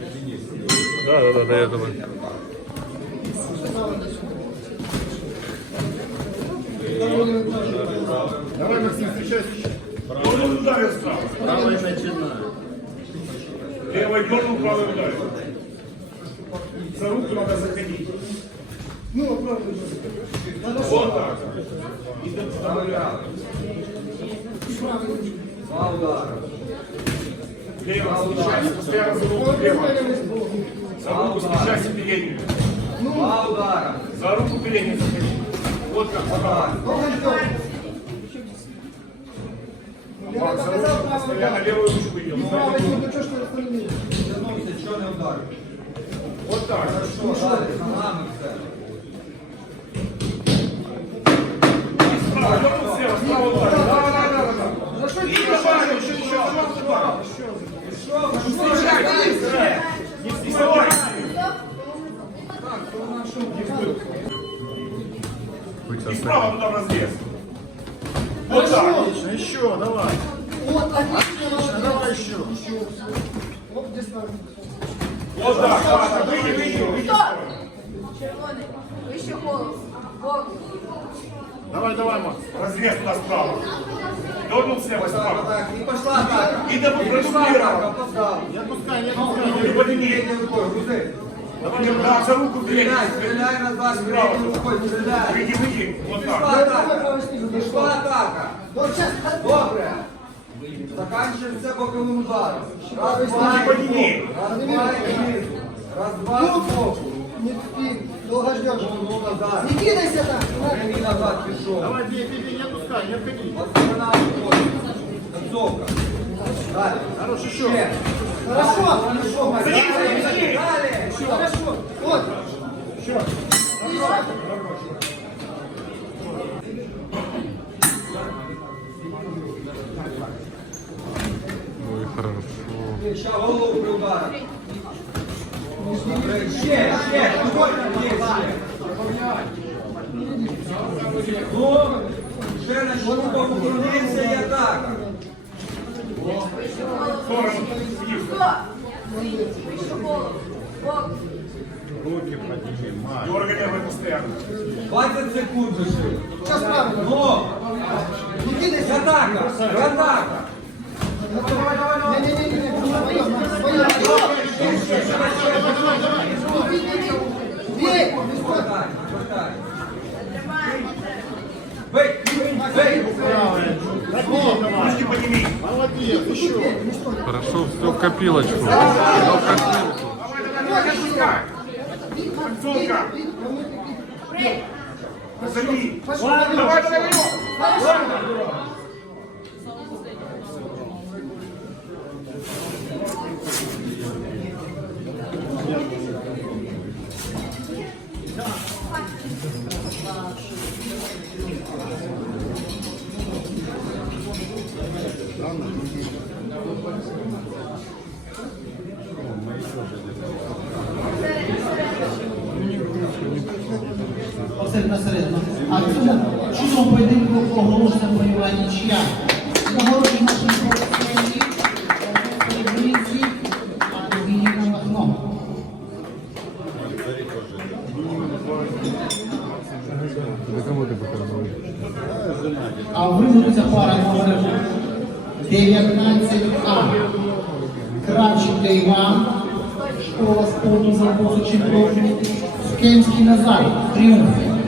Да, да, да, да, я думаю. Давай, Максим, встречайся. Он ударил справа. Правый начинаю. Левый дернул, правый ударил. За руку надо заходить. Вот так. Лево, смещайся, постоянно за руку лево. За руку смещайся переднюю. Два удара. За руку переднюю заходи. Вот как подавай. Макс, за руку постоянно левую ручку идем. Вернувся, що не вдарив. Вот так. Що, далі, ногами все. И справа туда в разрез. Вот так. Отлично, еще, давай. Вот, отлично, Давай еще. Вот здесь надо. Вот так. так, Выйди, выйди, выйди. Червоний. Вище голос. Бок. Давай, давай, Макс. Разрез туда справа. Дернул слева, Так, справа. так, і пішла атака. И добавил Пішла атака, справа. поставив. Не отпускай, не отпускай. Не подними. Передньою рукою, грузи. Давай, да, за руку переднюю. Стріляй, стріляй назад, Справа. передньою рукою, стріляй. Выйди, выйди. Вот Пішла так. атака. Пішла атака. Вот сейчас. Добре. Заканчується боковим ударом. Раз, два, Не подними. раз, два, і знизу. Раз, два, збоку. Не спи. Долго ждешь. Ну, назад. Не кидайся там. Прямий назад пішов. Давай, бей, бей, бей, не отпускай, не отходи. От сторона виходить. Концовка. Далі. Хорош, еще. Ще. Хорошо. Хорошо, Марк. Далі. Далі. Хорошо. Вот. Ой, хорошо. Ще голову при ударі. Ще, ще, є, ще. Ну, ще на шурупах уклонився і атака. Сторону. Иди. Стоп. Вище голос. Руки поднимай. Дергай левой постоянно. 20 секунд лишив. Сейчас правильно. Ну, Не кидайся. атака, атака. Не-не-не-не. Своя. Своя. Бей. Хватай, хватай. Тримаємося. Бей, бей, бей. Давай. Подними. Молодец, еще. Хорошо, все в копилочку. Все в копилку. Давай, давай, давай, отпускай. Концовка. Прыг. Займи. Пошел. Давай, давай, давай. Посередньо цьому поєдинку оголошена бойова нічия. Нагороджує наші а тобі пара номер 19А. Кравченко Іван, школа спорту за Босичі Кровні, кемський Назар, Тріумф.